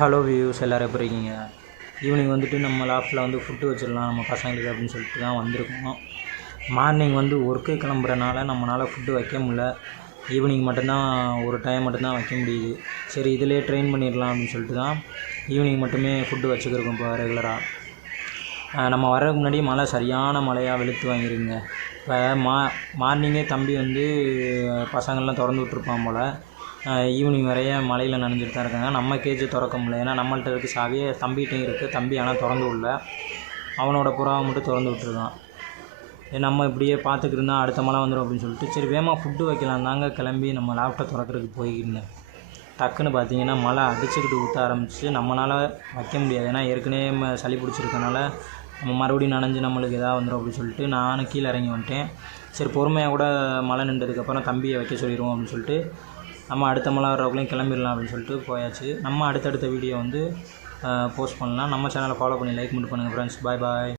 Hello views எல்லோரும் எப்படி இருக்கீங்க? ஈவினிங் வந்துட்டு நம்ம லாஃப்ட்டில் வந்து ஃபுட்டு வச்சிடலாம் நம்ம பசங்களுக்கு அப்படின்னு சொல்லிட்டு தான் வந்திருக்கோம். மார்னிங் வந்து ஒர்க்கு கிளம்புறனால நம்மளால் ஃபுட்டு வைக்க முடில. ஈவினிங் மட்டும்தான் ஒரு டைம் மட்டும்தான் வைக்க முடியுது. சரி இதிலே ட்ரெயின் பண்ணிடலாம் அப்படின்னு சொல்லிட்டு தான் ஈவினிங் மட்டுமே ஃபுட்டு வச்சுக்கிருக்கோம் இப்போ ரெகுலராக. நம்ம வர்றதுக்கு முன்னாடி மழை சரியான மழையாக வெளுத்து வாங்கிருங்க. இப்போ மார்னிங்கே தம்பி வந்து பசங்கள்லாம் திறந்து விட்ருப்பான் போல். ஈவினிங் வரைய மழையில் நனைஞ்சிட்டு தான் இருக்காங்க. நம்ம கேஜை திறக்க முடியல, ஏன்னா நம்மள்ட்ட இருக்குது சாவியே, தம்பிகிட்டையும் இருக்குது. தம்பி ஆனால் திறந்து விடல, அவனோட புறாவை மட்டும் திறந்து விட்டுருக்கான். நம்ம இப்படியே பார்த்துக்கிட்டு இருந்தால் அடுத்த மழை வந்துடும் அப்படின்னு சொல்லிட்டு சரி வேகமாக ஃபுட்டு வைக்கலாம் தாங்க கிளம்பி நம்ம லேப்டாப் திறக்கிறதுக்கு போய்க்கிருந்தேன். டக்குன்னு பார்த்தீங்கன்னா மழை அடிச்சுக்கிட்டு ஊற்ற ஆரம்பிச்சு. நம்மளால் வைக்க முடியாது, ஏன்னா ஏற்கனவே சளி பிடிச்சிருக்கனால நம்ம மறுபடியும் நனைஞ்சு நம்மளுக்கு எதாவது வந்துடும் அப்படின்னு சொல்லிட்டு நானும் கீழே இறங்கி வந்துட்டேன். சரி பொறுமையாக கூட மழை நின்றதுக்கப்புறம் தம்பியை வைக்க சொல்லிடுவோம் அப்படின்னு சொல்லிட்டு நம்ம அடுத்த மழை வர்றவங்களையும் கிளம்பிடலாம் அப்படின்னு சொல்லிட்டு போயாச்சு. நம்ம அடுத்தடுத்த வீடியோ வந்து போஸ்ட் பண்ணலாம். நம்ம சேனலை ஃபாலோ பண்ணி லைக் மட்டும் பண்ணுங்கள் ஃப்ரெண்ட்ஸ். பாய் பாய்.